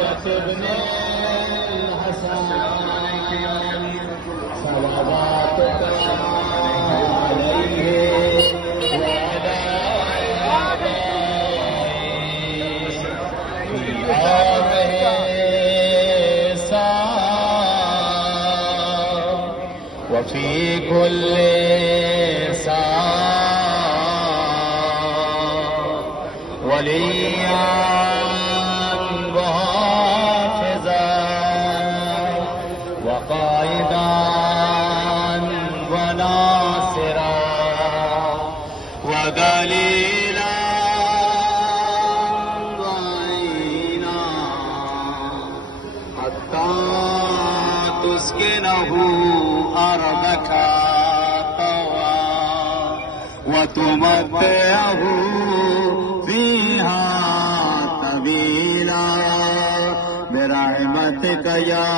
عائشة بن الحسن صلواتك عليه وعلى آبائه في هذه الساعة وفي كل ساعة وليا وحافظا وقائدا وناصرا ودليلا وعينا حتى تسكنه أرضك طوى وتمتعه فيها طويلا برحمتك يا